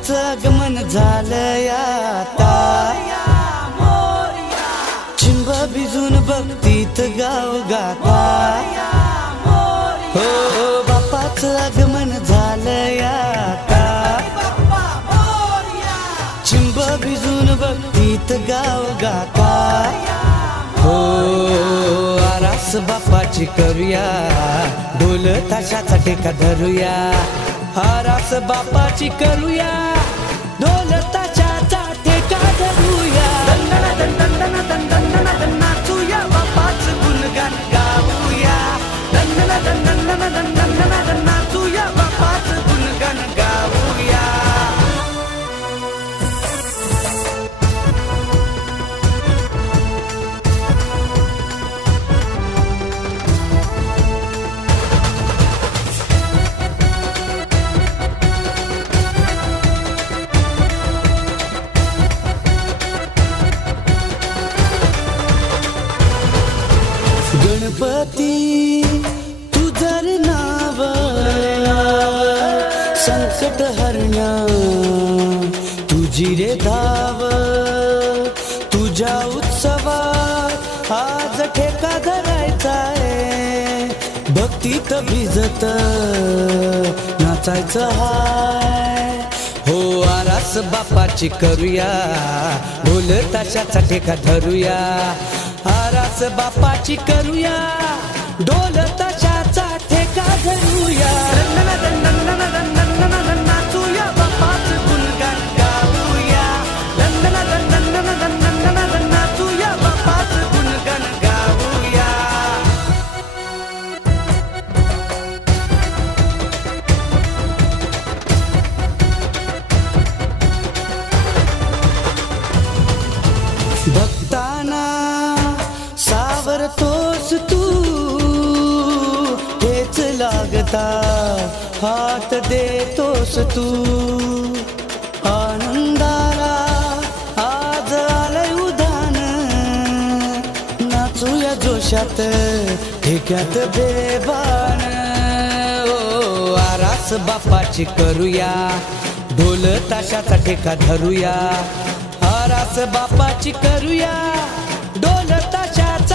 बाप्पाचं आगमन झालंय आता, चिंब भिजून भक्तीत गाव गाता. हो बाप्पाचं आगमन झालंय आता, चिंब भिजून भक्तीत गाव गाता. हो आरास बाप्पाची करूया, ढोल ताशाचा ठेका धरूया. आरास बाप्पाची करूया, ढोल ताशाचा ठेका धरूया. दंडना दंडना दंडना दंडना नाचूया, बाप्पाचं गुणगान गाऊया. दंडना दंडना दंडना दंडना नाचूया, बाप्पाचं गुणगान गाऊया. गणपती तुझं नाव, संकट हरण्या तुझी रे धाव. तुझ्या उत्सवात आज ठेका धरायचाय, भक्तीत भिजत नाचायचं हाय. हो आरास बाप्पाची करूया, ढोल ताशाचा ठेका धरूया. आरास बाप्पाची करूया, ढोल ताशाचा ठेका धरूया. दंडना दंडना दंडना नाचूया, बाप्पाचं गुणगान गाऊया. दंडना दंडना दंडना नाचूया, बाप्पाचं गुणगान गाऊया. भक्ताना सावरतोस तू, हेच लागता हात देतोस तू. आनंदाला आज आलंय उधान, नाचूया जोशात ठेक्यात बेभान. ओ आरास बाप्पाची करूया, ढोल ताशाचा ठेका धरूया. आरास बाप्पाची करूया, ढोल ताशाचा